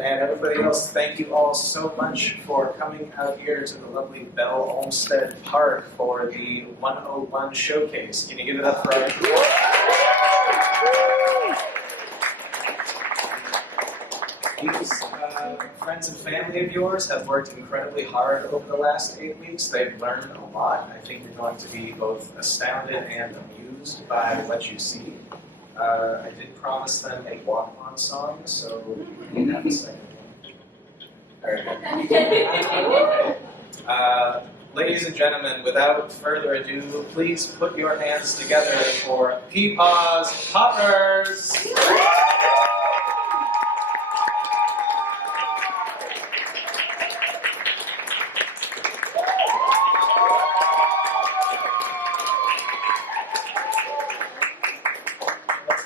and everybody else, thank you all so much for coming out here to the lovely Bell Olmsted Park for the 101 Showcase. Can you give it up for our These friends and family of yours have worked incredibly hard over the last 8 weeks. They've learned a lot. I think you're going to be both astounded and amused by what you see. I did promise them a walk-on song, so you have a second one. All right. Ladies and gentlemen, without further ado, please put your hands together for Peepaw's Poppers!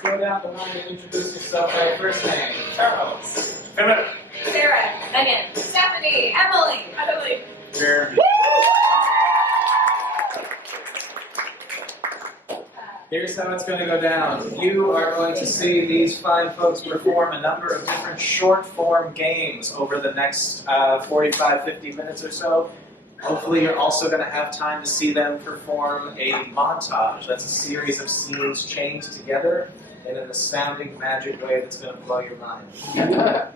Go down the line and introduce yourself by first name. Charles. Sarah. Megan. Stephanie. Emily. Natalie. Jeremy. Here's how it's going to go down. You are going to see these fine folks perform a number of different short-form games over the next 45-50 minutes or so. Hopefully you're also going to have time to see them perform a montage. That's a series of scenes chained together in an astounding magic way that's going to blow your mind.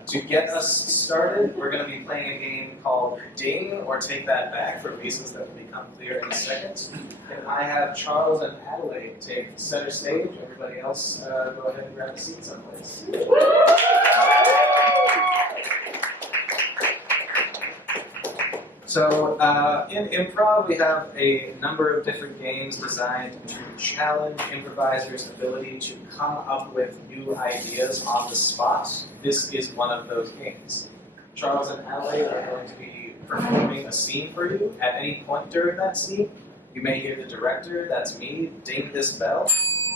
To get us started, we're going to be playing a game called Ding, or Take That Back, for reasons that will become clear in a second. And I have Charles and Adelaide take center stage. Everybody else, go ahead and grab a seat someplace. So in improv, we have a number of different games designed to challenge improvisers' ability to come up with new ideas on the spot. This is one of those games. Charles and Adelaide are going to be performing a scene for you. At any point during that scene, you may hear the director, that's me, ding this bell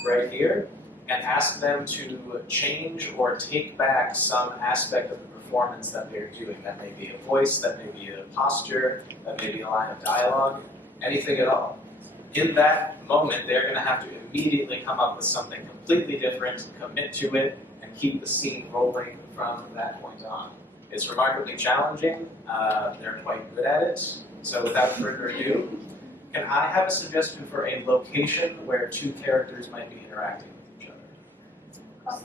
right here, and ask them to change or take back some aspect of the performance that they're doing. That may be a voice, that may be a posture, that may be a line of dialogue, anything at all. In that moment, they're going to have to immediately come up with something completely different, commit to it, and keep the scene rolling from that point on. It's remarkably challenging. They're quite good at it. So without further ado, can I have a suggestion for a location where two characters might be interacting with each other?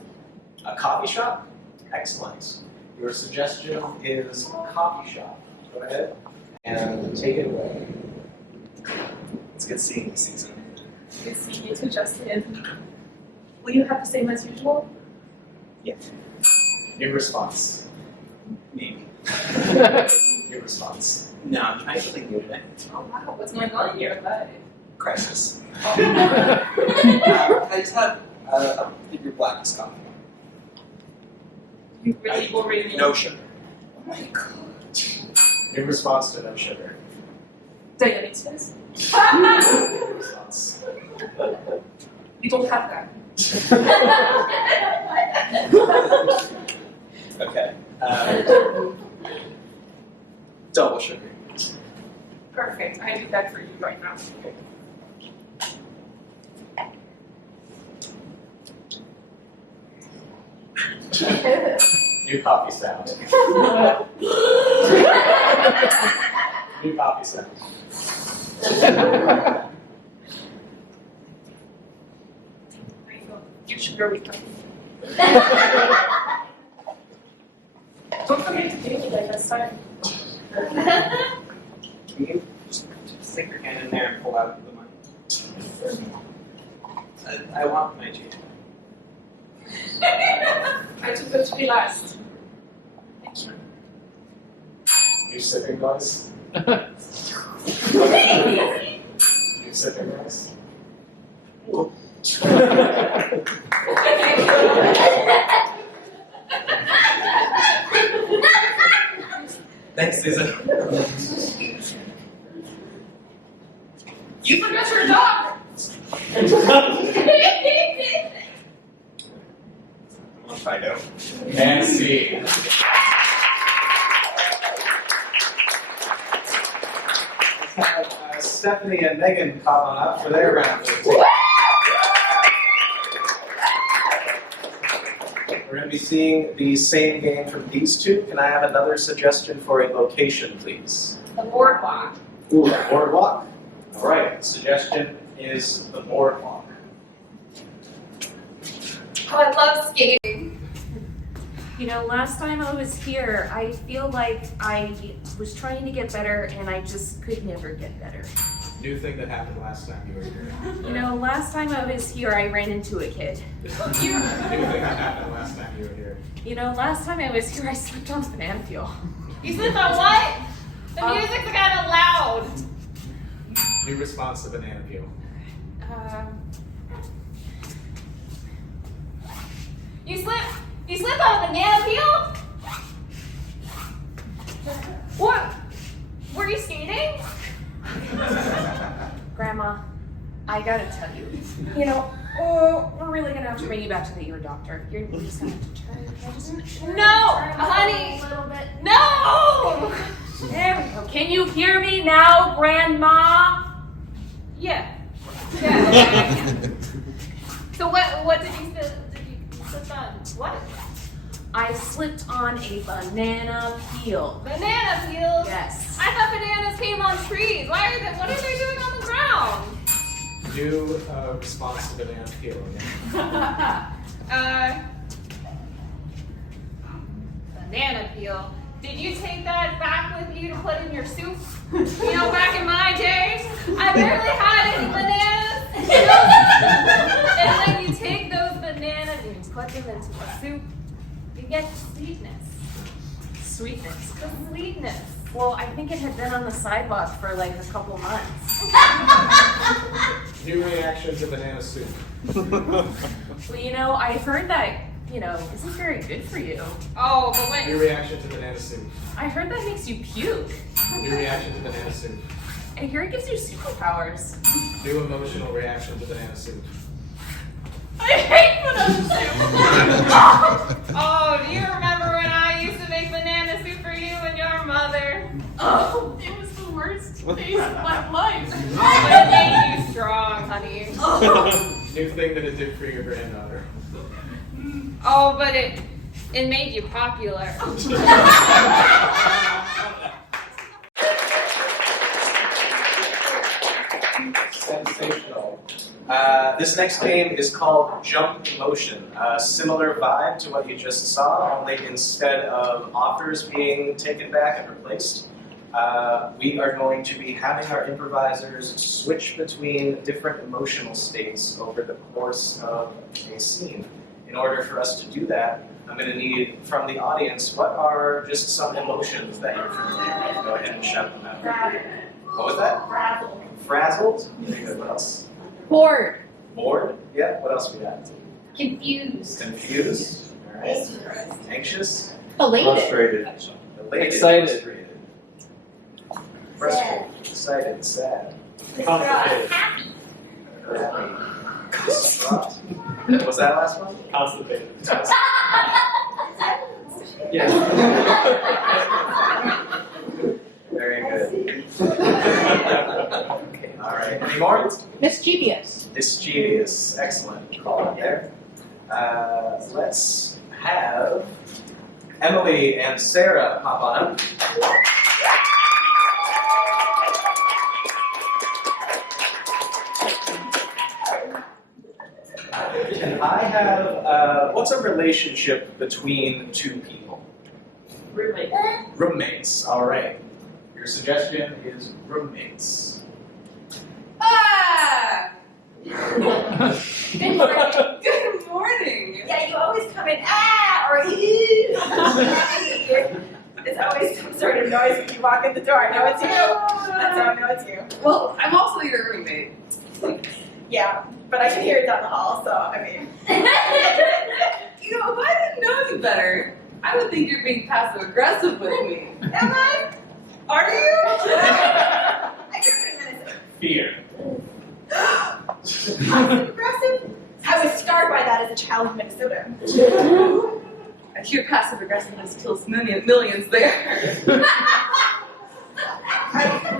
A coffee shop? Excellent. Your suggestion is coffee shop. Go ahead and take it away. It's good seeing you, Susan. Good seeing you too, Justin. Will you have the same as usual? Yes. Your response. Maybe. Your response. No, I'm trying something new today. Oh wow, what's going on in your life? Crisis. I just had a bigger black coffee. You really already No sugar. Oh my god. Your response to no sugar. Diabetes? Your response. You don't have that. Okay. Double sugar. Perfect. I do that for you right now. New coffee sound. New coffee sound. I know. You should go with me. Don't forget to do it like that time. Can you just stick your hand in there and pull out the money? I want my change. I took that to be last. Thank you. New sipping noise. New sipping noise. Thanks, Susan. You forgot your dog! I'll find out. And see. Let's have Stephanie and Megan come on up for their round of applause. We're in to be seeing the same game from these two. Can I have another suggestion for a location, please? The boardwalk. Ooh, the boardwalk. All right, suggestion is the boardwalk. Oh, I love skating. You know, last time I was here, I feel like I was trying to get better and I just could never get better. New thing that happened last time you were here. You know, last time I was here, I ran into a kid. New thing that happened last time you were here. You know, last time I was here, I slipped on banana peel. You slipped on what? The music's kind of loud. New response to banana peel. You slipped on a banana peel? What? Were you skating? Grandma, I gotta tell you, you know, we're really gonna have to bring you back to the ear doctor. You're just gonna have to turn. No, turn honey. a little bit. No! There we go. Can you hear me now, Grandma? Yeah. Yeah. So what did you slip on? What? I slipped on a banana peel. Banana peels? Yes. I thought bananas came on trees. What are they doing on the ground? New response to banana peel again. Banana peel. Did you take that back with you to put in your soup? You know, back in my day, I barely had any bananas. And when you take those bananas and you put them into a soup, you get sweetness. Sweetness. The sweetness. Well, I think it had been on the sidewalk for like a couple months. New reaction to banana soup. Well, you know, I heard that, you know, isn't very good for you. Oh, but wait. New reaction to banana soup. I heard that makes you puke. New reaction to banana soup. I hear it gives you superpowers. New emotional reaction to banana soup. I hate banana soup. Oh, do you remember when I used to make banana soup for you and your mother? Oh, it was the worst taste of my life. But it made you strong, honey. New thing that it did for your granddaughter. Oh, but it made you popular. Sensational. This next game is called Jump Emotion. Similar vibe to what you just saw, only instead of offers being taken back and replaced, we are going to be having our improvisers switch between different emotional states over the course of a scene. In order for us to do that, I'm going to need from the audience, what are just some emotions that you're familiar with? Go ahead and shout them out. What was that? Frazzled. Frazzled? Very good. What else? Bored. Bored? Yeah. What else we got? Confused. Confused. All right. Anxious. Elated. Frustrated. Elated. Excited. Frustrated. Excited. Sad. Constipated. Happy. Happy. Distraught. What was that last one? Constipated. Yeah. Very good. Okay. All right. Any more? Mischievous. Mischievous. Excellent. Call it there. Let's have Emily and Sarah pop on up. And I have, what's a relationship between two people? Roommate. Roommates. All right. Your suggestion is roommates. Ah! Good morning. Yeah, you always come in, ah, or eee. It's always some sort of noise when you walk in the door. I know it's you. That's how I know it's you. Well, I'm also your roommate. Yeah, but I can hear it down the hall, so I mean. You know, if I didn't know you better, I would think you're being passive aggressive with me. Am I? Are you? I could have been innocent. Fear. Passive aggressive? I was scarred by that as a child in Minnesota. I hear passive aggressiveness kills millions there. I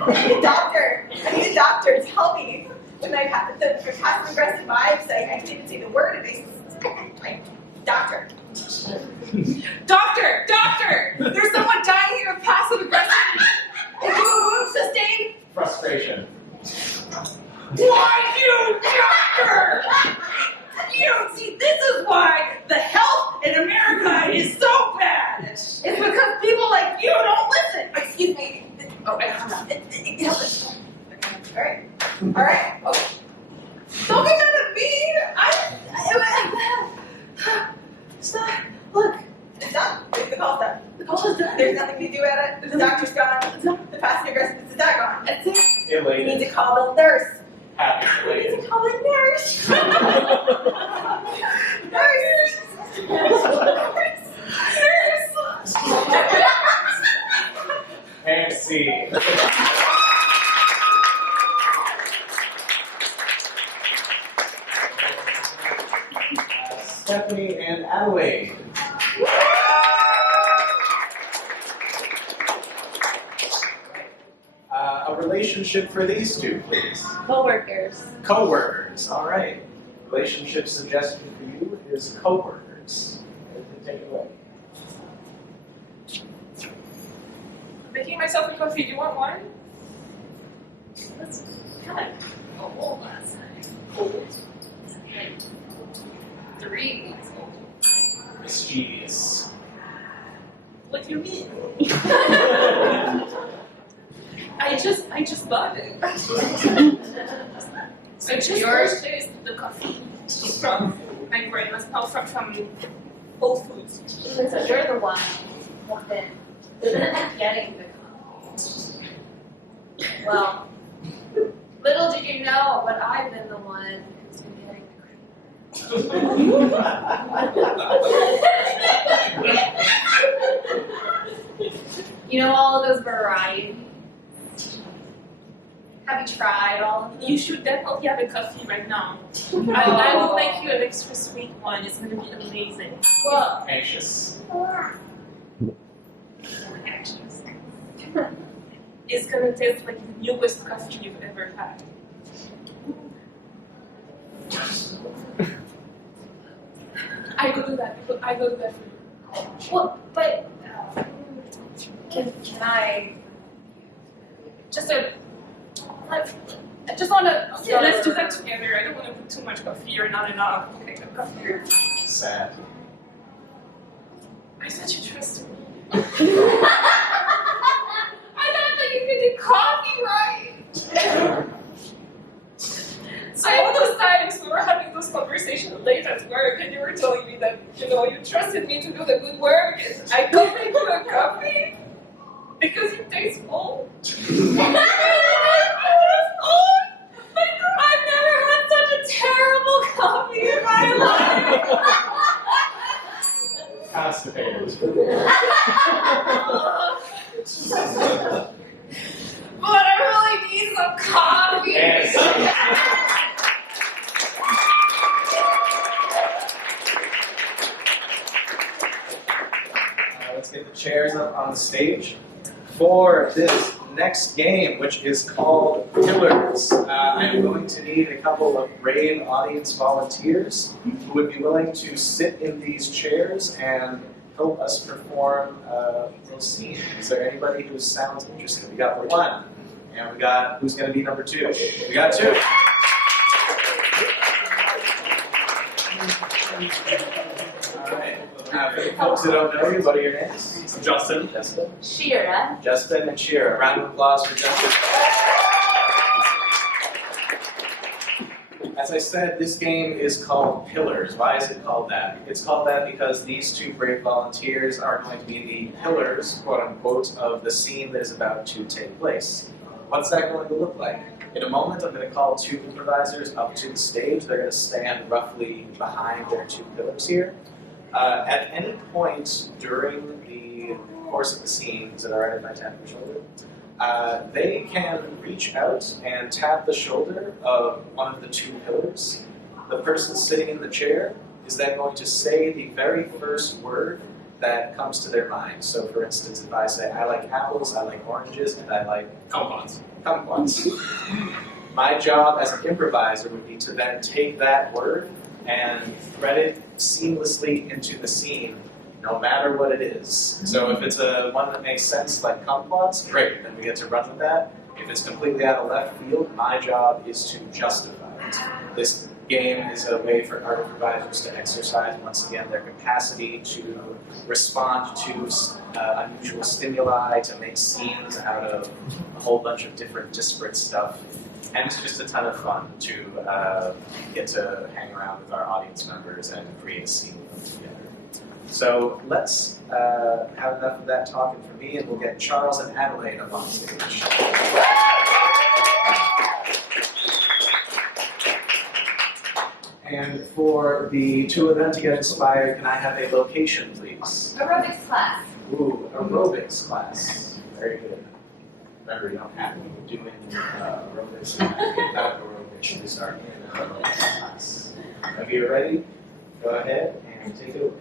need a doctor. I need a doctor to help me with my passive aggressive vibes. I can't even say the word. It makes like doctor. Doctor! Doctor! There's someone dying here with passive aggressive. Is you a wound sustained? Frustration. Why you, doctor? You don't see, this is why the health in America is so bad. It's because people like you don't listen. Excuse me. Oh, I hung up. Alright. Alright. Okay. Don't get mad at me. It's not. Look. It's done. The call's done. The call is done. There's nothing to do at it. The doctor's gone. The passive aggressive is that gone. That's it. You need Elated. to call the nurse. Happy. You need Elated. to call the nurse. Nurse. And C. Stephanie and Adelaide. A relationship for these two, please. Co-workers. Co-workers, all right. Relationship suggestion for you is co-workers. Take it away. Making myself a coffee. Do you want one? That's kind of cold last night. Cold. Like 3 weeks old. Mischievous. What do you mean? I just bought it. So yours is the coffee from my grandma's house from Whole Foods. So you're the one getting the coffee. Well, little did you know, but I've been the one who's been getting the cream. You know all of those varieties? Have you tried all of them? You should definitely have a coffee right now. I will make you an extra sweet one. It's gonna be amazing. Well, Anxious. It's gonna taste like the newest coffee you've ever had. I go do that. I go do that for you. well, but can I just I just want to. Yeah, let's do that together. I don't want to put too much coffee or not enough. Okay, the coffee. Sad. I thought you trusted me. I thought that you could do coffee right. So all those times we were having those conversations late at work, and you were telling me that you trusted me to do the good work, and I don't make you a coffee because you taste old. I've never had such a terrible coffee in my life. Constipated. But I really need some coffee. Yes. Let's get the chairs up on the stage for this next game, which is called Pillars. I'm going to need a couple of brave audience volunteers who would be willing to sit in these chairs and help us perform a little scene. Is there anybody who sounds interested? We got one, and we got who's going to be number two. We got two. All right. For the folks who don't know you, what are your names? I'm Justin. Justin. Shira. Justin and Shira. A round of applause for Justin. As I said, this game is called Pillars. Why is it called that? It's called that because these two brave volunteers are going to be the pillars, quote unquote, of the scene that is about to take place. What's that going to look like? In a moment, I'm going to call two improvisers up to the stage. They're going to stand roughly behind their two pillars here. At any point during the course of the scene, is it alright if I tap your shoulder? They can reach out and tap the shoulder of one of the two pillars. The person sitting in the chair is then going to say the very first word that comes to their mind. So for instance, if I say, I like apples, I like oranges, and I like kumquats. My job as an improviser would be to then take that word and thread it seamlessly into the scene no matter what it is. So if it's a one that makes sense, like kumquats, great, then we get to run with that. If it's completely out of left field, my job is to justify it. This game is a way for art improvisers to exercise, once again, their capacity to respond to unusual stimuli, to make scenes out of a whole bunch of different disparate stuff. And it's just a ton of fun to get to hang around with our audience members and create a scene with them together. So let's have enough of that talking for me, and we'll get Charles and Adelaide up on stage. And for the two of them to get inspired, can I have a location, please? Aerobics class. Ooh, aerobics class. Very good. Remember, you don't have to be doing aerobics without aerobics to start in an aerobics class. If you're ready, go ahead and take it away.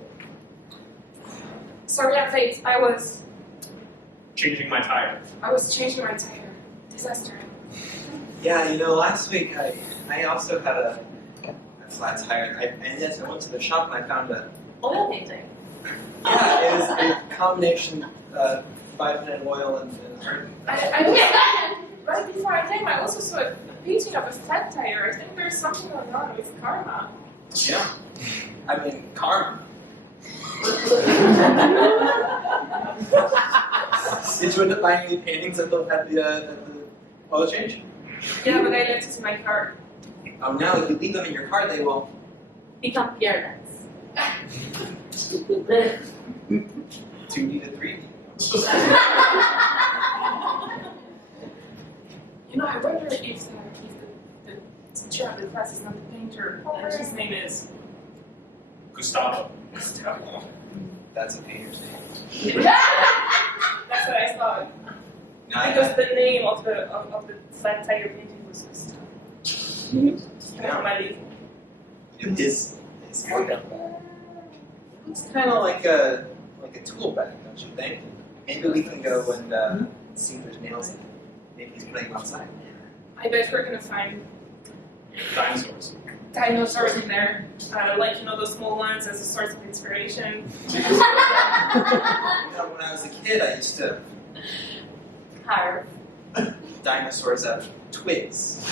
Sorry, I'm late. I was Changing my tire. changing my tire. Disaster. Yeah, you know, last week I also had a flat tire. And yes, I went to the shop and I found a Oil painting. yeah, it was a combination vitamin and oil and Right before I came, I also saw a painting of a flat tire. I think there's something going on with karma. yeah. I mean, karma. Did you end up buying any paintings at the oil change? Yeah, but I left it in my car. Oh no, if you leave them in your car, they will. Become pyramids. 2D to 3D. You know, I wonder if the teacher of the class is not the painter, and his name is Gustavo. Gustavo. That's a painter's name. That's what I thought. No, Because the name of the flat tire painting was Gustavo. Normally. it is. It's kind of like a tool bag, don't you think? Maybe we can go and see if there's nails in it. Maybe he's playing outside. I bet we're gonna find Dinosaurs. dinosaurs in there. Like, you know, those small ones as a source of inspiration. You know, when I was a kid, I used to Carve. dinosaurs out of twigs.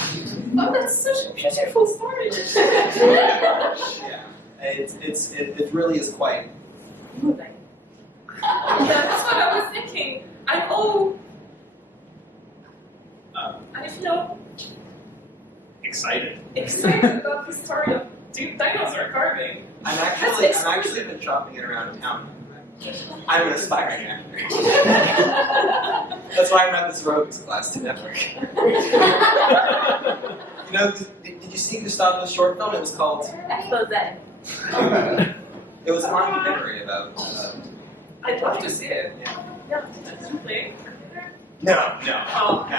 Oh, that's such a beautiful story. Yeah, it really is quite. Moving. Yeah, that's what I was thinking. I'm all. I feel Excited. excited about the story of dinosaur carving. I'm actually been shopping it around town. I'm an aspiring actor. That's why I'm at this aerobics class to network. You know, did you see Gustavo's short film? It was called. Expose. It was a documentary about. I'd love to see it. Yeah. Yeah, absolutely. No. Oh. No,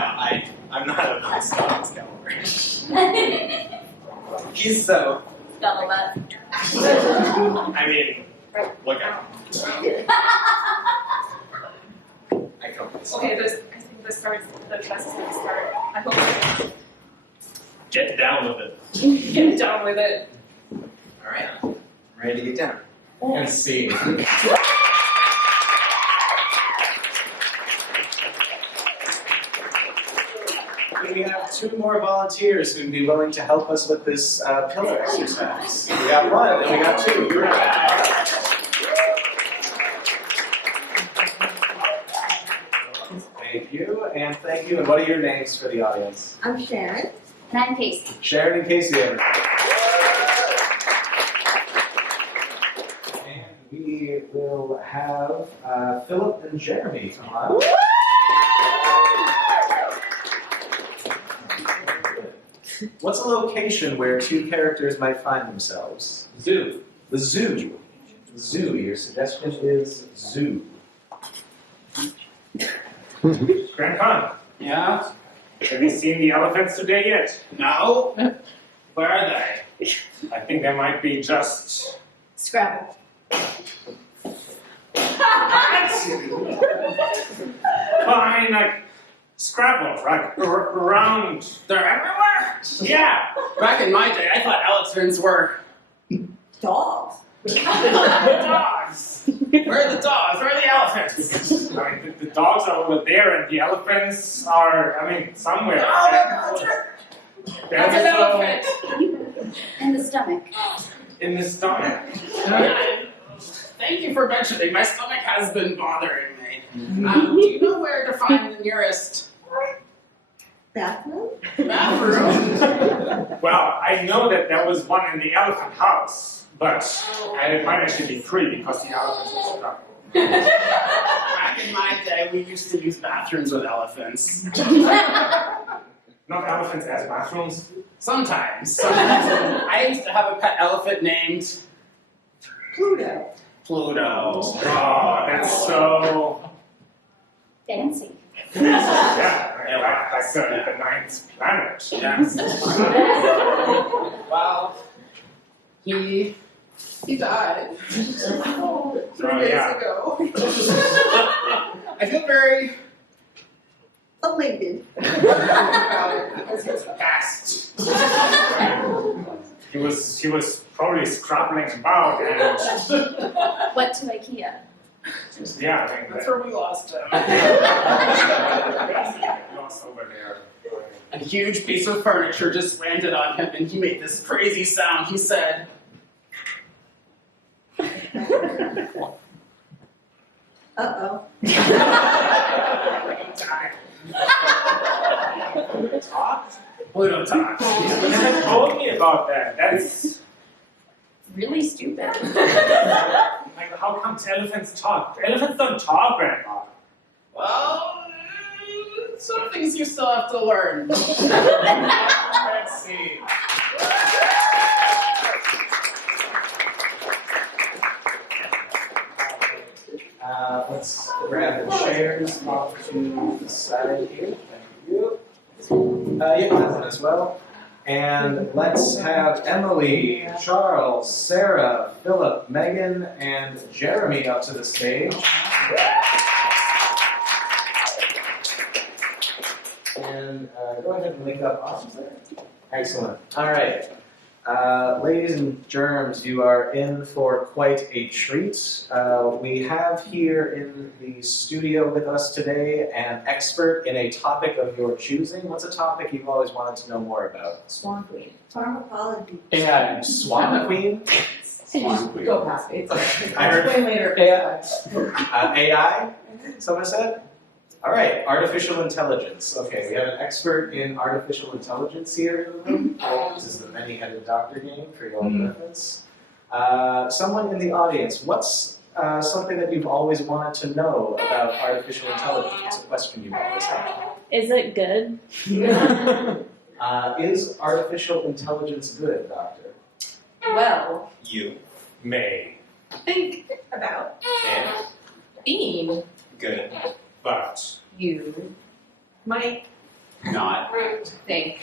I'm not a Gustavo's caliber. He's so. Scuttlebutt. I mean, look out. I come from this. Okay, I think the class is gonna start. I hope Get down with it. we get down with it. All right, I'm ready to get down. And see. We have two more volunteers who'd be willing to help us with this pillar exercise. We got one, and we got two. Thank you, and thank you. And what are your names for the audience? I'm Sharon. And I'm Casey. Sharon and Casey, everybody. And we will have Philip and Jeremy come on. What's a location where two characters might find themselves? Zoo. The zoo. The zoo. Your suggestion is zoo. Grand Khan, Yeah? have you seen the elephants today yet? No? Where are they? I think they might be just. Scrabble. Fine, like Scrabble, like around. They're everywhere? Yeah. Back in my day, I thought elephants were Dogs. Dogs. Where are the dogs? Where are the elephants? I mean, the dogs are over there, and the elephants are, I mean, somewhere. That's an They're elephant. In the stomach. in the stomach. Thank you for mentioning. My stomach has been bothering me. Do you know where to find the nearest Bathroom? bathroom? Well, I know that there was one in the elephant house, but it might actually be free because the elephants are stuck. Back in my day, we used to use bathrooms with elephants. Not elephants as bathrooms. Sometimes. I used to have a pet elephant named Pluto. Pluto. Oh, that's so. Fancy. Yeah, like the ninth planet. Yes. Well, he died 3 days ago. I feel very Elated. because he was passed. He was probably scrabbling about and Went to IKEA. yeah, I think That's that where we lost him. lost over there. A huge piece of furniture just landed on him and he made this crazy sound. He said, Uh-oh. Pluto talked. You haven't told me about that. That's Really stupid. like how come elephants talk? Elephants don't talk, Grandma. Well, some things you still have to learn. Let's see. Let's grab the chairs off to the side here. Thank you. Yeah, that one as well. And let's have Emily, Charles, Sarah, Philip, Megan, and Jeremy up to the stage. And go ahead and link up arms there. Excellent. All right. Ladies and germs, you are in for quite a treat. We have here in the studio with us today an expert in a topic of your choosing. What's a topic you've always wanted to know more about? Swan Queen. Pharmacology. And Swan Queen? Swan Queen. Go past me. It's okay. I heard Explain later. AI, someone said? All right, artificial intelligence. Okay, we have an expert in artificial intelligence here in the room. This is the many-headed doctor game for your reference. Someone in the audience, what's something that you've always wanted to know about artificial intelligence? What's a question you've always had? Is it good? Is artificial intelligence good, doctor? Well, You may. think about And being good. But you might Not. think.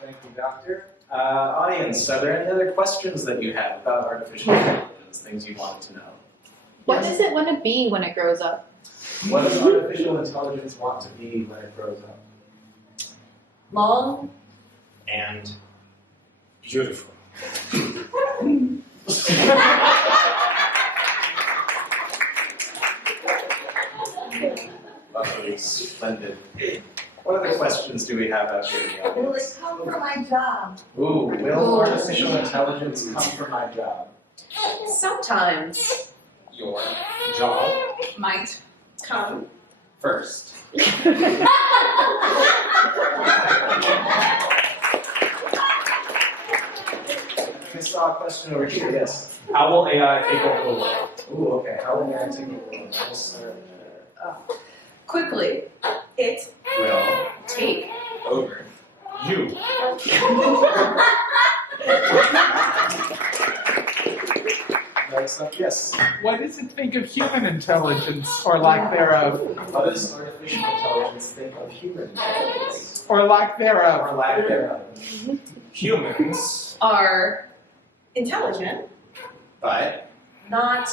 Thank you, doctor. Audience, are there any other questions that you have about artificial intelligence, things you wanted to know? What does it want to be when it grows up? What does artificial intelligence want to be when it grows up? Long. And beautiful. Lovely, splendid. What other questions do we have out here in the Will audience? it come from my job? Ooh, will artificial intelligence come from my job? Sometimes Your job might come. first. I saw a question over here, yes. How will AI take over the world? Ooh, okay. How will AI take over the world? We'll start Quickly, it will take over you. Next up, yes. What does it think of human intelligence, or lack thereof? What does artificial intelligence think of human intelligence? Or lack Or thereof? lack thereof? Humans, are intelligent, but not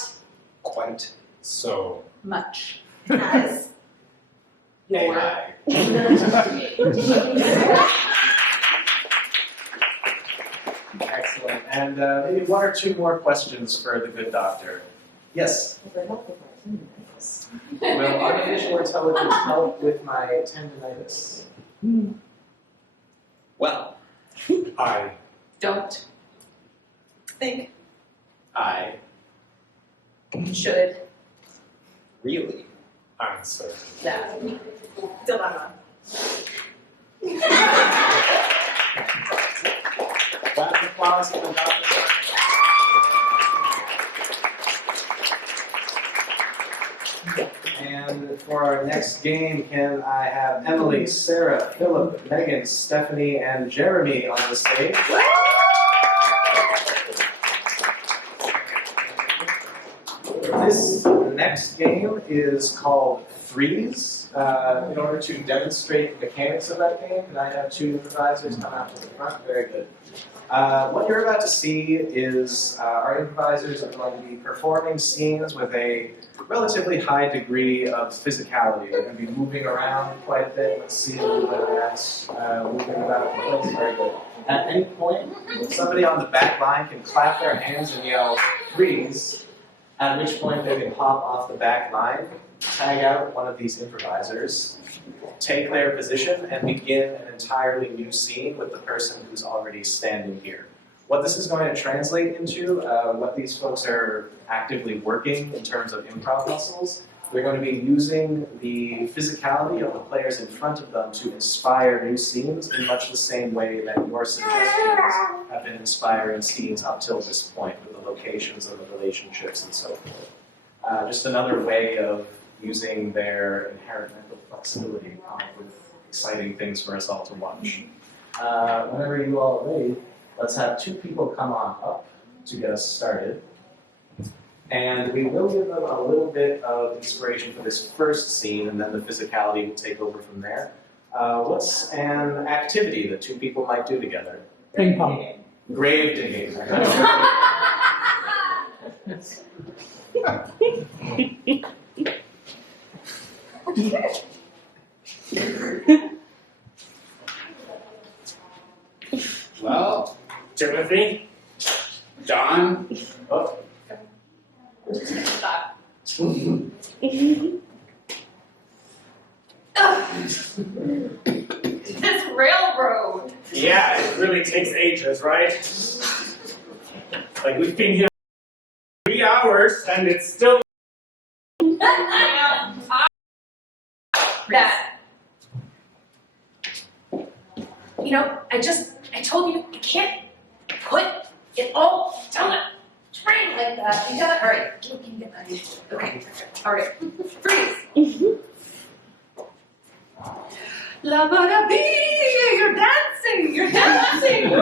quite so much as your AI. Excellent. And maybe one or two more questions for the good doctor. Yes? Will artificial intelligence help with my tendinitis? Well, I. Don't think I. should really? Answer. that dilemma. Round of applause for the doctor. And for our next game, can I have Emily, Sarah, Philip, Megan, Stephanie, and Jeremy on the stage? This next game is called Freeze. In order to demonstrate the mechanics of that game, can I have two improvisers come out to the front? Very good. What you're about to see is our improvisers are going to be performing scenes with a relatively high degree of physicality. They're going to be moving around quite a bit. Let's see whether that's moving about the place. Very good. At any point, somebody on the back line can clap their hands and yell, freeze, at which point they can hop off the back line, tag out one of these improvisers, take their position, and begin an entirely new scene with the person who's already standing here. What this is going to translate into, what these folks are actively working in terms of improv muscles, they're going to be using the physicality of the players in front of them to inspire new scenes in much the same way that your suggestions have been inspiring scenes up till this point with the locations and the relationships and so forth. Just another way of using their inherent mental flexibility to come up with exciting things for us all to watch. Whenever you all are ready, let's have two people come on up to get us started. And we will give them a little bit of inspiration for this first scene, and then the physicality will take over from there. What's an activity that two people might do together? Ping pong. Grave digging. Well, Timothy, John. Oh. Stop. This railroad. Yeah, it really takes ages, right? Like, we've been here 3 hours and it's still. That. You know, I told you, I can't put it all down the train like that. You gotta, all right, can you get that? Okay, all right, freeze. La ba bee, you're dancing, you're dancing.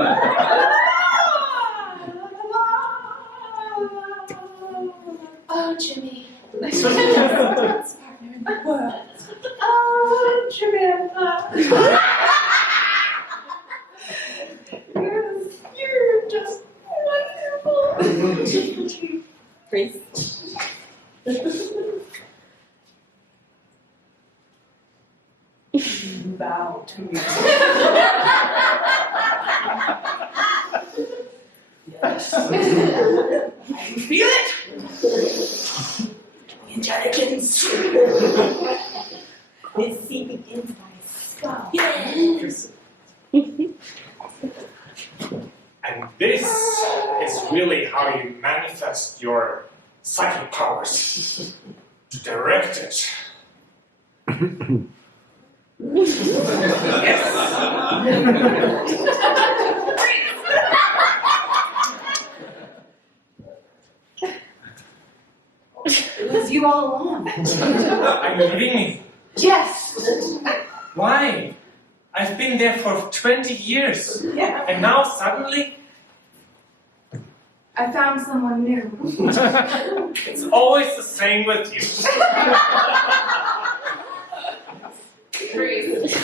Oh, Jimmy. Oh, Jamaica. You're just wonderful. Freeze. Bow to me. Yes. I can feel it. Intelligence. This sea begins by skull. Yes. And this is really how you manifest your psychic powers. To direct it. It was you all along. Are you kidding me? Yes. Why? I've been there for 20 years. Yeah. And now suddenly, I found someone new. it's always the same with you. Freeze.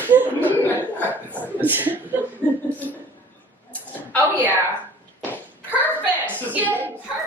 Oh yeah. Perfect. Yeah, perfect.